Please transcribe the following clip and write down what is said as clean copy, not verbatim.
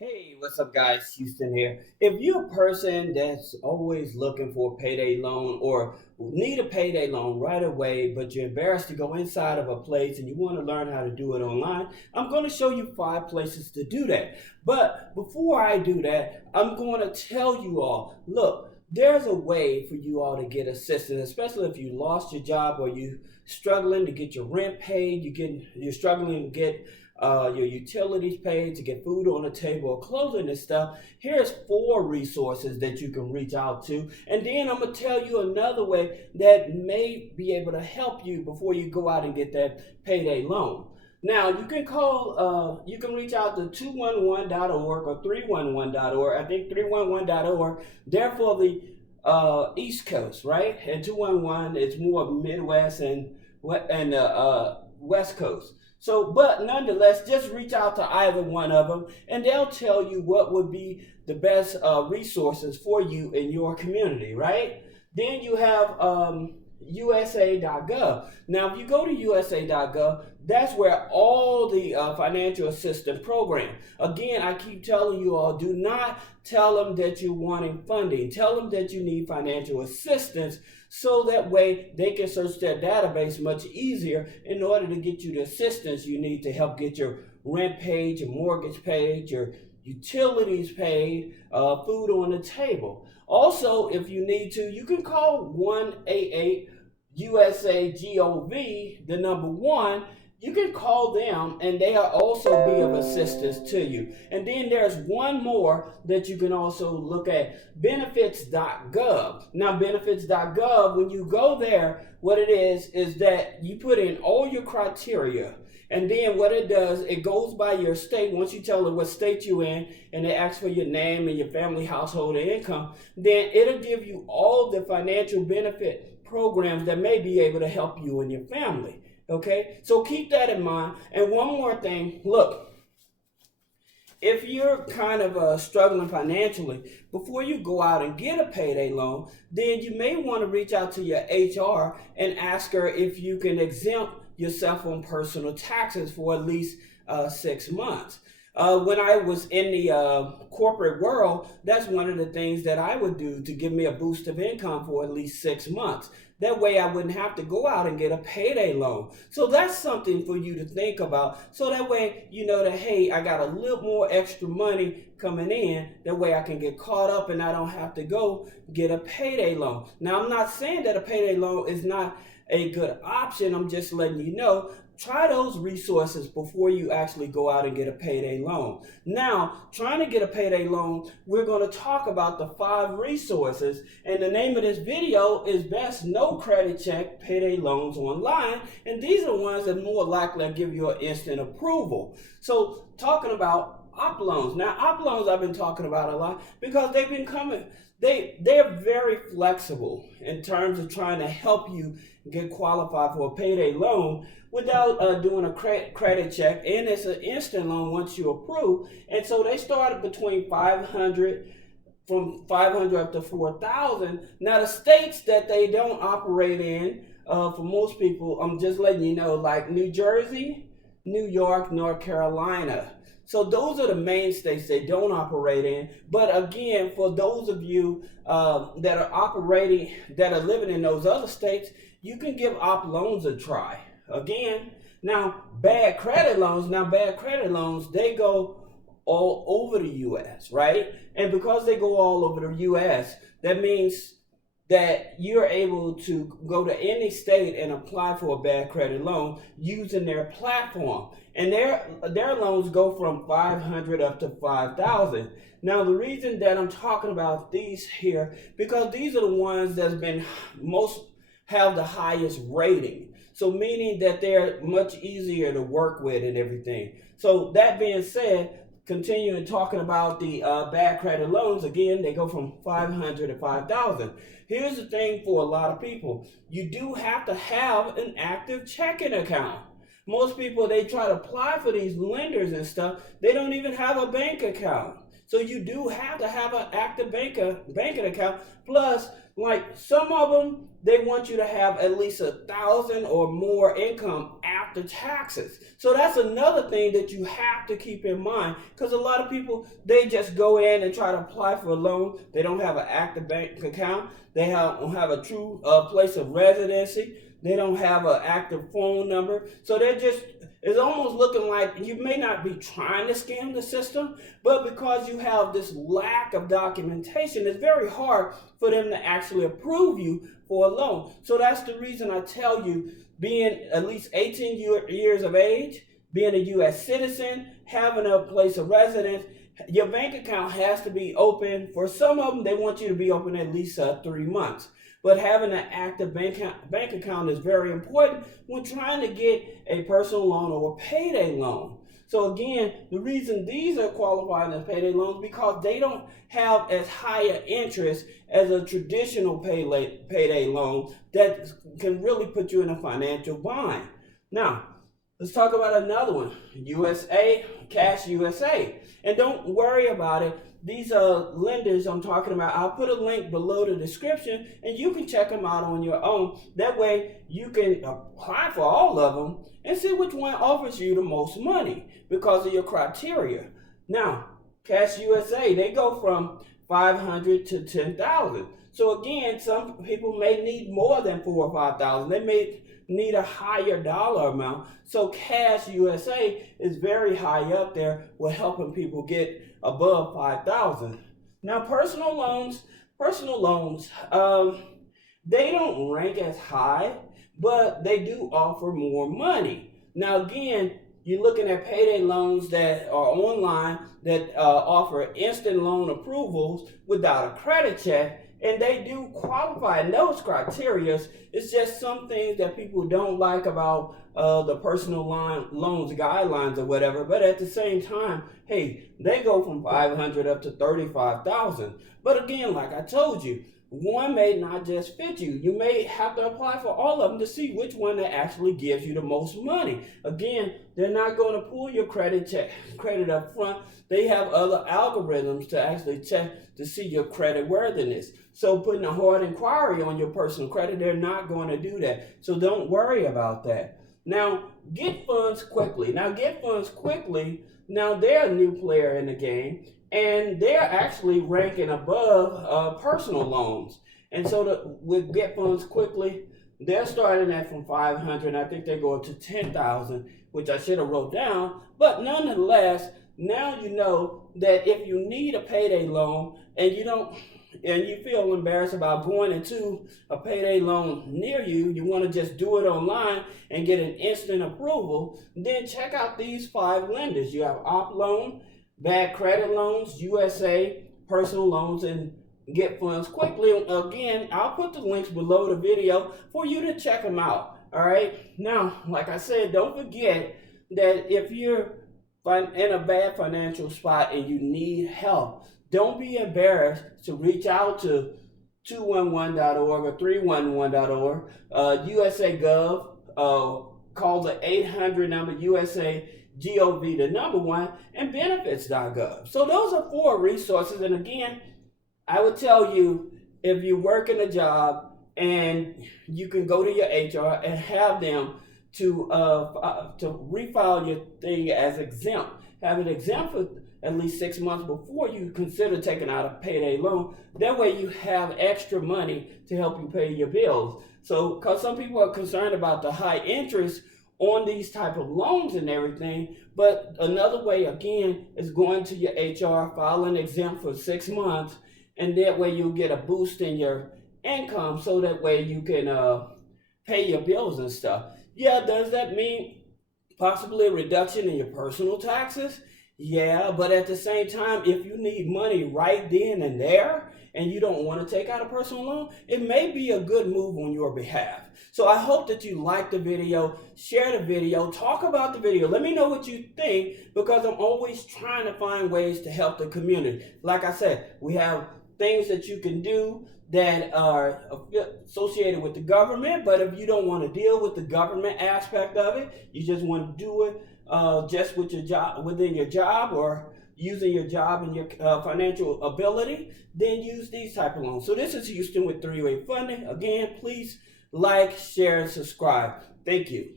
Hey, what's up, guys? Houston here. If you're a person that's always looking for a payday loan or need a payday loan right away, but you're embarrassed to go inside of a place and you want to learn how to do it online, I'm going to show you 5 places to do that. But before I do that, I'm going to tell you all, look, there's a way for you all to get assistance, especially if you lost your job or you struggling to get your rent paid, you're struggling to get your utilities paid, to get food on the table, or clothing and stuff. Here's 4 resources that you can reach out to, and then I'm gonna tell you another way that may be able to help you before you go out and get that payday loan. Now you can reach out to 211.org or 311.org. I think 311.org. They're for the East Coast, right? And 211 is more Midwest and West Coast. So, but nonetheless, just reach out to either one of them, and they'll tell you what would be the best resources for you in your community, right? Then you have USA.gov. Now, if you go to USA.gov, that's where all the financial assistance program. Again, I keep telling you all, do not tell them that you're wanting funding. Tell them that you need financial assistance, so that way they can search their database much easier in order to get you the assistance you need to help get your rent paid, your mortgage paid, your utilities paid, food on the table. Also, if you need to, you can call 188 USA GOV, the number 1. You can call them and they'll also be of assistance to you. And then there's one more that you can also look at, benefits.gov. Now, benefits.gov, when you go there, what it is that you put in all your criteria. And then what it does, it goes by your state. Once you tell it what state you're in, and it asks for your name and your family, household, and income, then it'll give you all the financial benefit programs that may be able to help you and your family. Okay, so keep that in mind. And one more thing, look, if you're kind of struggling financially, before you go out and get a payday loan, then you may want to reach out to your HR and ask her if you can exempt yourself on personal taxes for at least 6 months. When I was in the corporate world, that's one of the things that I would do to give me a boost of income for at least 6 months. That way I wouldn't have to go out and get a payday loan. So that's something for you to think about. So that way you know that, hey, I got a little more extra money coming in. That way I can get caught up and I don't have to go get a payday loan. Now, I'm not saying that a payday loan is not a good option. I'm just letting you know, try those resources before you actually go out and get a payday loan. Now, trying to get a payday loan, we're going to talk about the 5 resources. And the name of this video is Best No Credit Check Payday Loans Online. And these are the ones that more likely to give you an instant approval. So talking about OppLoans. Now, OppLoans I've been talking about a lot because they've been coming. They're very flexible in terms of trying to help you get qualified for a payday loan without doing a credit check, and it's an instant loan once you approve. And so they started between 500, from 500 up to 4,000. Now, the states that they don't operate in, for most people, I'm just letting you know, like New Jersey, New York, North Carolina. So those are the main states they don't operate in. But again, for those of you that are living in those other states, you can give OppLoans a try. Again, now bad credit loans, they go all over the U.S., right? And because they go all over the U.S., that means that you're able to go to any state and apply for a bad credit loan using their platform. And their loans go from 500 up to 5,000. Now, the reason that I'm talking about these here, because these are the ones that's been have the highest rating. So meaning that they're much easier to work with and everything. So that being said, continuing talking about the bad credit loans, again, they go from 500 to 5,000. Here's the thing for a lot of people. You do have to have an active checking account. Most people, they try to apply for these lenders and stuff. They don't even have a bank account. So you do have to have an active banking account. Plus, like some of them, they want you to have at least 1,000 or more income after after taxes. So that's another thing that you have to keep in mind, because a lot of people, they just go in and try to apply for a loan. They don't have an active bank account. They don't have a true place of residency. They don't have an active phone number. So they're just, it's almost looking like you may not be trying to scam the system, but because you have this lack of documentation, it's very hard for them to actually approve you for a loan. So that's the reason I tell you, being at least 18 years of age, being a U.S. citizen, having a place of residence, your bank account has to be open. For some of them, they want you to be open at least 3 months. But having an active bank account is very important when trying to get a personal loan or a payday loan. So again, the reason these are qualifying as payday loans because they don't have as high an interest as a traditional payday loan that can really put you in a financial bind. Now, let's talk about another one, USA, CashUSA. And don't worry about it. These lenders I'm talking about, I'll put a link below the description and you can check them out on your own. That way you can apply for all of them and see which one offers you the most money because of your criteria. Now, CashUSA, they go from $500 to $10,000. So again, some people may need more than $4,000 or $5,000. They may need a higher dollar amount. So CashUSA is very high up there with helping people get above $5,000. Now, personal loans, they don't rank as high, but they do offer more money. Now, again, you're looking at payday loans that are online that offer instant loan approvals without a credit check, and they do qualify in those criteria. It's just some things that people don't like about the personal loans guidelines or whatever. But at the same time, hey, they go from $500 up to $35,000. But again, like I told you, one may not just fit you. You may have to apply for all of them to see which one that actually gives you the most money. Again, they're not going to pull your credit up front. They have other algorithms to actually check to see your credit worthiness. So putting a hard inquiry on your personal credit, they're not going to do that. So don't worry about that. Now, Get Funds Quickly. Now, they're a new player in the game. And they're actually ranking above personal loans. And so with Get Funds Quickly, they're starting at from $500. I think they go up to $10,000, which I should have wrote down. But nonetheless, now you know that if you need a payday loan and you feel embarrassed about going into a payday loan near you, you want to just do it online and get an instant approval, then check out these 5 lenders. You have OppLoans, Bad Credit Loans, USA, Personal Loans, and Get Funds Quickly. Again, I'll put the links below the video for you to check them out. All right. Now, like I said, don't forget that if you're in a bad financial spot and you need help, don't be embarrassed to reach out to 211.org or 311.org, USA Gov, call the 800 number USA Gov, the number 1, and benefits.gov. So those are 4 resources. And again, I would tell you, if you work in a job and you can go to your HR and have them to refile your thing as exempt, have it exempt for at least 6 months before you consider taking out a payday loan. That way you have extra money to help you pay your bills. So, because some people are concerned about the high interest on these type of loans and everything, but another way again is going to your HR, filing exempt for 6 months, and that way you'll get a boost in your income, so that way you can pay your bills and stuff. Yeah, does that mean possibly a reduction in your personal taxes? Yeah, but at the same time, if you need money right then and there and you don't want to take out a personal loan, it may be a good move on your behalf. So I hope that you like the video, share the video, talk about the video. Let me know what you think, because I'm always trying to find ways to help the community. Like I said, we have things that you can do that are associated with the government, but if you don't want to deal with the government aspect of it, you just want to do it just with your job, within your job, or using your job and your financial ability, then use these type of loans. So this is Houston with 3-Way Funding. Again, please like, share, and subscribe. Thank you.